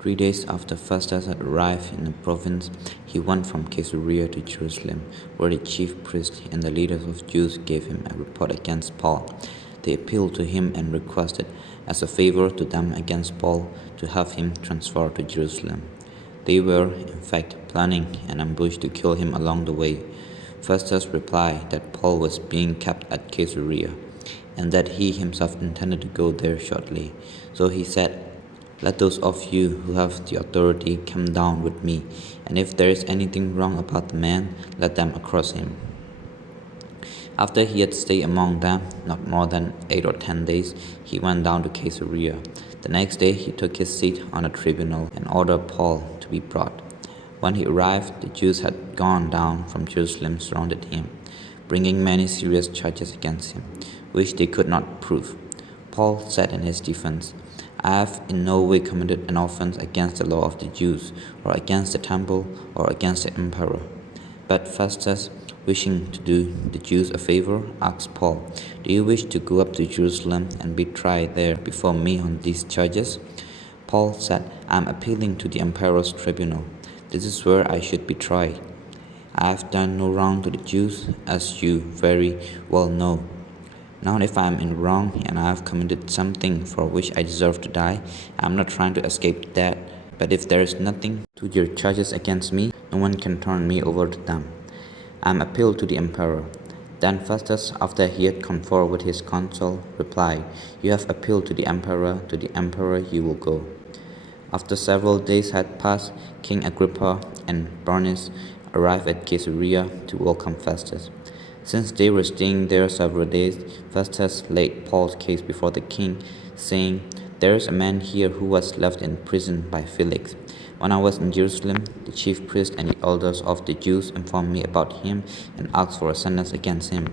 3 days after Festus had arrived in the province, he went from Caesarea to Jerusalem, where the chief priests and the leaders of Jews gave him a report against Paul. They appealed to him and requested, as a favor to them against Paul, to have him transferred to Jerusalem. They were, in fact, planning an ambush to kill him along the way. Festus replied that Paul was being kept at Caesarea, and that he himself intended to go there shortly. So he said, "Let those of you who have the authority come down with me, and if there is anything wrong about the man, let them across him." After he had stayed among them not more than 8 or 10 days, he went down to Caesarea. The next day he took his seat on a tribunal and ordered Paul to be brought. When he arrived, the Jews had gone down from Jerusalem, surrounded him, bringing many serious charges against him, which they could not prove. Paul said in his defense, "I have in no way committed an offense against the law of the Jews, or against the temple, or against the emperor." But Festus, wishing to do the Jews a favor, asked Paul, "Do you wish to go up to Jerusalem and be tried there before me on these charges?" Paul said, "I am appealing to the emperor's tribunal. This is where I should be tried. I have done no wrong to the Jews, as you very well know. Now if I am in wrong and I have committed something for which I deserve to die, I am not trying to escape death. But if there is nothing to your charges against me, no one can turn me over to them. I am appealed to the emperor." Then Festus, after he had conferred with his council, replied, "You have appealed to the emperor you will go." After several days had passed, King Agrippa and Bernice arrived at Caesarea to welcome Festus. Since they were staying there several days, Festus laid Paul's case before the king, saying, "There is a man here who was left in prison by Felix. When I was in Jerusalem, the chief priests and the elders of the Jews informed me about him and asked for a sentence against him.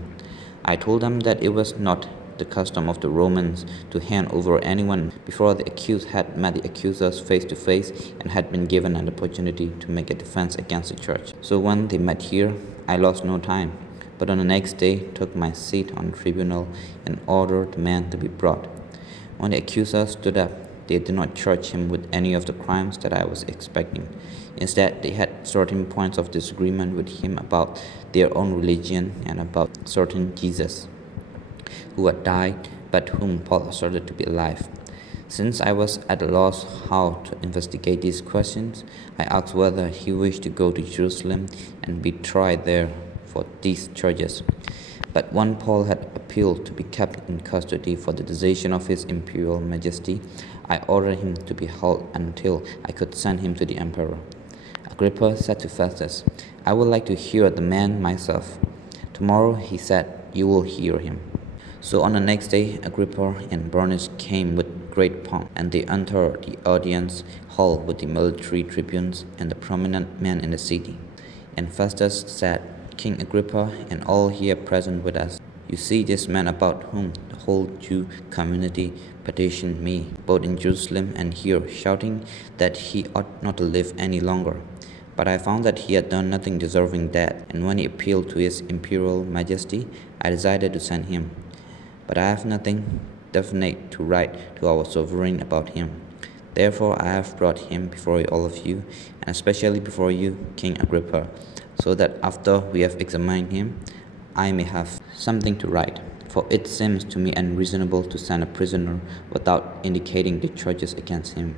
I told them that it was not the custom of the Romans to hand over anyone before the accused had met the accusers face to face and had been given an opportunity to make a defense against the church. So when they met here, I lost no time, but on the next day took my seat on the tribunal and ordered the man to be brought. When the accusers stood up, they did not charge him with any of the crimes that I was expecting. Instead, they had certain points of disagreement with him about their own religion and about certain Jesus, who had died, but whom Paul asserted to be alive. Since I was at a loss how to investigate these questions, I asked whether he wished to go to Jerusalem and be tried there for these charges. But when Paul had appealed to be kept in custody for the decision of his imperial majesty, I ordered him to be held until I could send him to the emperor. Agrippa said to Festus, "I would like to hear the man myself." "Tomorrow," he said, "you will hear him." So on the next day, Agrippa and Bernice came with great pomp, and they entered the audience hall with the military tribunes and the prominent men in the city. And Festus said, "King Agrippa, and all here present with us, you see this man about whom the whole Jew community petitioned me, both in Jerusalem and here, shouting that he ought not to live any longer. But I found that he had done nothing deserving death, and when he appealed to his imperial majesty, I decided to send him. But I have nothing definite to write to our sovereign about him. Therefore I have brought him before all of you, and especially before you, King Agrippa, so that after we have examined him, I may have something to write. For it seems to me unreasonable to send a prisoner without indicating the charges against him."